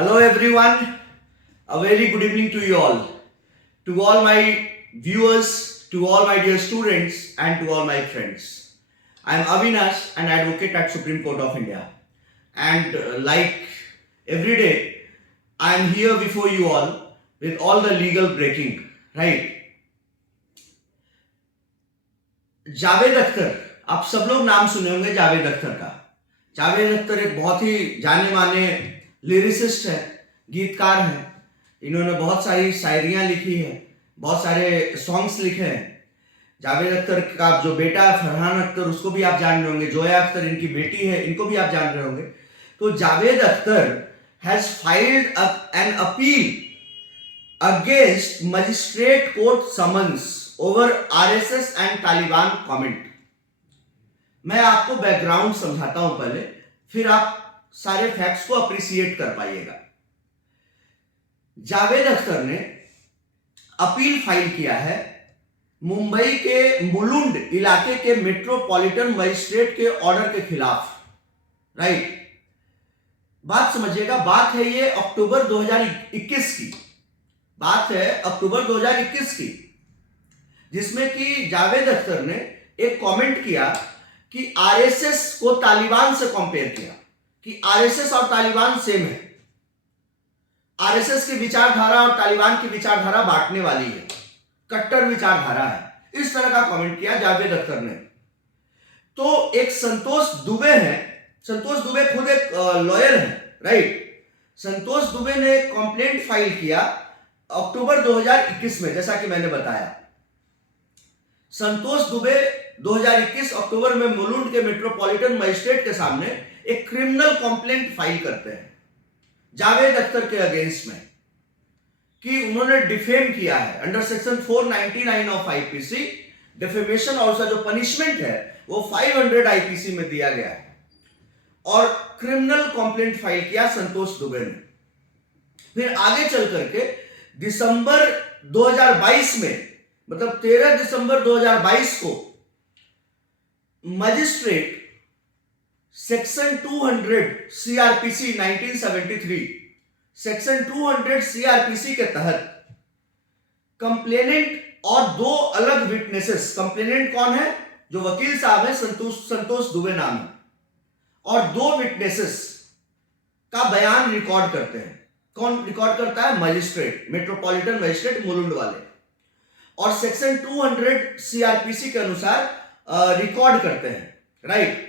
Hello everyone, a very good evening to you all. To all my viewers, to all my dear students and to all my friends. I am Avinash, an advocate at Supreme Court of India. And like every day, I am here before you all with all the legal breaking, right? Javed Akhtar, आप सब लोग नाम सुने होंगे जावेद अख्तर का। जावेद अख्तर एक बहुत ही जाने माने लिरिसिस्ट है, गीतकार है। इन्होंने बहुत सारी शायरियां लिखी है, बहुत सारे सॉन्ग्स लिखे हैं। जावेद अख्तर का जो बेटा है फरहान अख्तर, उसको भी आप जान रहे होंगे। जोया अख्तर इनकी बेटी है, इनको भी आप जान रहे होंगे। तो Javed Akhtar has filed an appeal against magistrate court summons over RSS and Taliban comment. मैं आपको बैकग्राउंड समझाता हूं पहले, फिर आप सारे फैक्ट्स को अप्रिशिएट कर पाइएगा। जावेद अख्तर ने अपील फाइल किया है मुंबई के मुलुंड इलाके के मेट्रोपॉलिटन मजिस्ट्रेट के ऑर्डर के खिलाफ, राइट। बात समझिएगा, बात है ये अक्टूबर 2021 की, बात है अक्टूबर 2021 की, जिसमें कि जावेद अख्तर ने एक कमेंट किया कि आरएसएस को तालिबान से कंपेयर किया कि आरएसएस और तालिबान सेम है, आरएसएस की विचारधारा और तालिबान की विचारधारा बांटने वाली है, कट्टर विचारधारा है। इस तरह का कमेंट किया जावेद अख्तर ने। तो एक संतोष दुबे है, संतोष दुबे खुद एक लॉयर है, राइट। संतोष दुबे ने एक कंप्लेंट फाइल किया अक्टूबर 2021 में, जैसा कि मैंने बताया। संतोष दुबे 2021 अक्टूबर में मुलुंड के मेट्रोपॉलिटन मजिस्ट्रेट के सामने एक क्रिमिनल कंप्लेंट फाइल करते हैं जावेद अख्तर के अगेंस्ट में कि उन्होंने डिफेम किया है under section 499 of IPC. Defamation और उसका जो पनिशमेंट है वो 500 आईपीसी में दिया गया है, और क्रिमिनल कंप्लेंट फाइल किया संतोष दुबे ने। फिर आगे चल करके दिसंबर 2022 में, मतलब 13 दिसंबर 2022 को magistrate section 200 CrPC 1973, section 200 CrPC के तहत कंप्लेनेंट और दो अलग विटनेसेस, कंप्लेनेंट कौन है, जो वकील साहब है संतोष दुबे नाम है, और दो विटनेसेस का बयान रिकॉर्ड करते हैं। कौन रिकॉर्ड करता है? मजिस्ट्रेट, मेट्रोपॉलिटन मजिस्ट्रेट मुलुंड वाले, और सेक्शन 200 सीआरपीसी के अनुसार रिकॉर्ड करते हैं, राइट।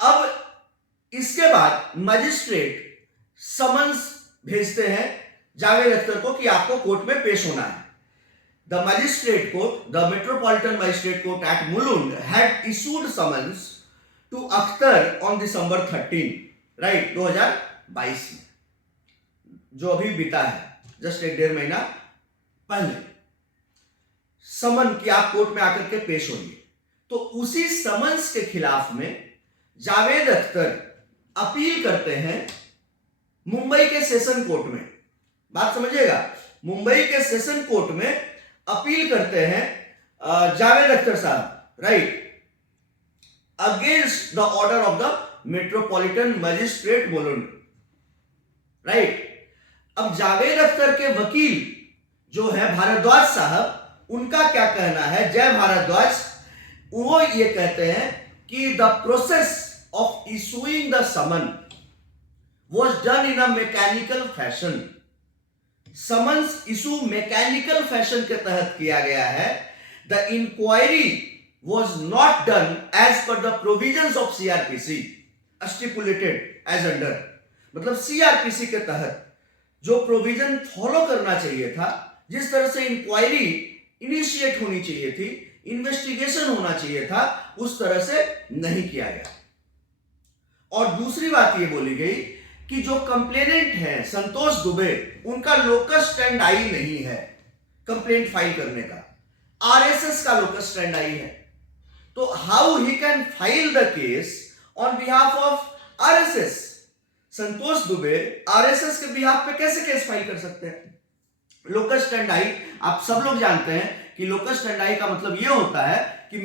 अब इसके बाद मजिस्ट्रेट समन्स भेजते हैं जावेद अख्तर को कि आपको कोर्ट में पेश होना है। The magistrate court, the metropolitan magistrate court at Mulund had issued summons to Akhtar on December 13, right, 2022 में, जो अभी बीता है, जस्ट 1.5 महीना पहले समन कि आप कोर्ट में आकर के पेश होंगे। तो उसी समन्स के खिलाफ में जावेद अख्तर अपील करते हैं मुंबई के सेशन कोर्ट में। बात समझिएगा, मुंबई के सेशन कोर्ट में अपील करते हैं जावेद अख्तर साहब, right, against the order of the metropolitan magistrate Mulund, right. अब जावेद अख्तर के वकील जो है भारद्वाज साहब, उनका क्या कहना है? जय भारद्वाज, वो ये कहते हैं कि the process of issuing the summon was done in a mechanical fashion। Summons issue mechanical fashion के तहत किया गया है। The inquiry was not done as per the provisions of CRPC stipulated as under, मतलब CRPC के तहत जो provision follow करना चाहिए था, जिस तरह से इंक्वायरी इनिशिएट होनी चाहिए थी, इन्वेस्टिगेशन होना चाहिए था, उस तरह से नहीं किया गया। और दूसरी बात यह बोली गई कि जो कंप्लेनेंट है संतोष दुबे, उनका लोकस स्टैंड आई नहीं है कंप्लेंट फाइल करने का, आरएसएस का लोकस स्टैंड आई है। तो how he can file the case on behalf of RSS? Santosh Dubey RSS के बिहाफ पे कैसे केस फाइल कर सकते हैं? लोकस स्टैंडी आप सब लोग जानते हैं कि लोकस स्टैंडी का मतलब यह होता है कि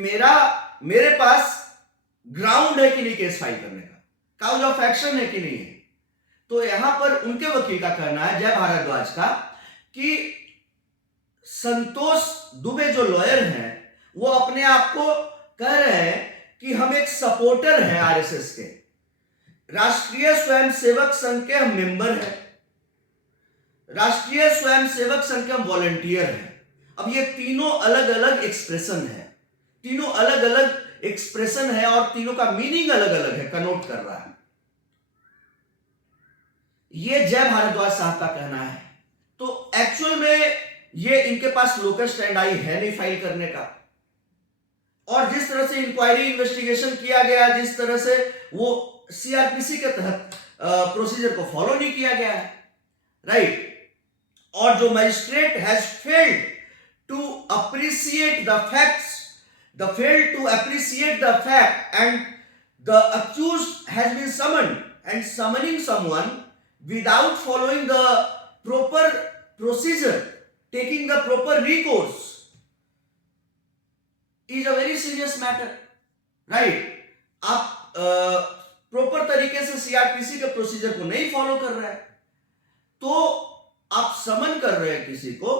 मेरे पास ग्राउंड है कि नहीं केस फाइल करने का, काउज ऑफ एक्शन है कि नहीं है। तो यहां पर उनके वकील का कहना है, जय भारद्वाज का, कि संतोष दुबे जो लॉयर हैं वो अपने आप को कह रहे हैं कि हम एक सपोर्टर हैं आरएसएस के, राष्ट्रीय स्वयंसेवक संघ के हम मेंबर हैं, राष्ट्रीय स्वयंसेवक संघ के हम वॉलंटियर हैं। अब ये तीनों अलग अलग एक्सप्रेशन है, तीनों अलग अलग एक्सप्रेशन है और तीनों का मीनिंग अलग अलग है, कनोट कर रहा है। ये जय भारद्वाज साहब का कहना है। तो एक्चुअल में ये इनके पास लोकल स्टैंड आई है नहीं फाइल करने का, और जिस तरह से इंक्वायरी इन्वेस्टिगेशन किया गया, जिस तरह से वो सीआरपीसी के तहत प्रोसीजर को फॉलो नहीं किया गया है, राइट। और जो magistrate has failed to appreciate the facts, the failed to appreciate the fact and the accused has been summoned, and summoning someone without following the proper procedure, taking the proper recourse is a very serious matter, right? आप proper तरीके से CrPC के procedure को नहीं follow कर रहे हैं, तो आप समन कर रहे हैं किसी को,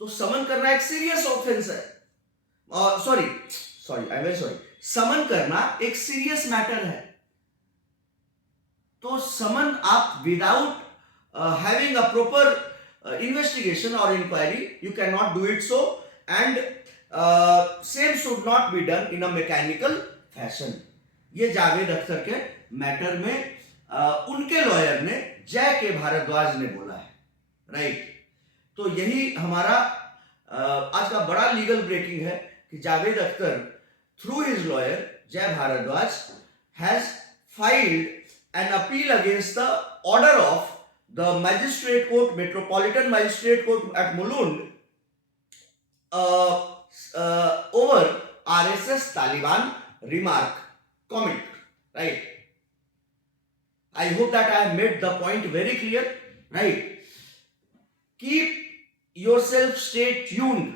तो समन करना एक सीरियस ऑफेंस है। आई एम सॉरी, समन करना एक सीरियस मैटर है। तो समन आप without having a proper investigation और inquiry, you can not do it so, and same should not be done in a mechanical fashion. ये जावेद अख्तर के मैटर में उनके लॉयर ने, जय के भारद्वाज ने बोला है, राइट। तो यही हमारा आज का बड़ा लीगल ब्रेकिंग है कि Javed Akhtar through his lawyer Jay Bhardwaj has filed an appeal against the order of the magistrate court, Metropolitan Magistrate Court at Mulund, over RSS Taliban comment, right? I hope that I have made the point very clear, right? Keep yourself stay tuned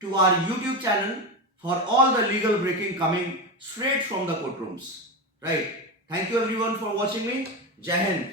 to our YouTube channel for all the legal breaking coming straight from the courtrooms, right? Thank you everyone for watching me. Jai Hind.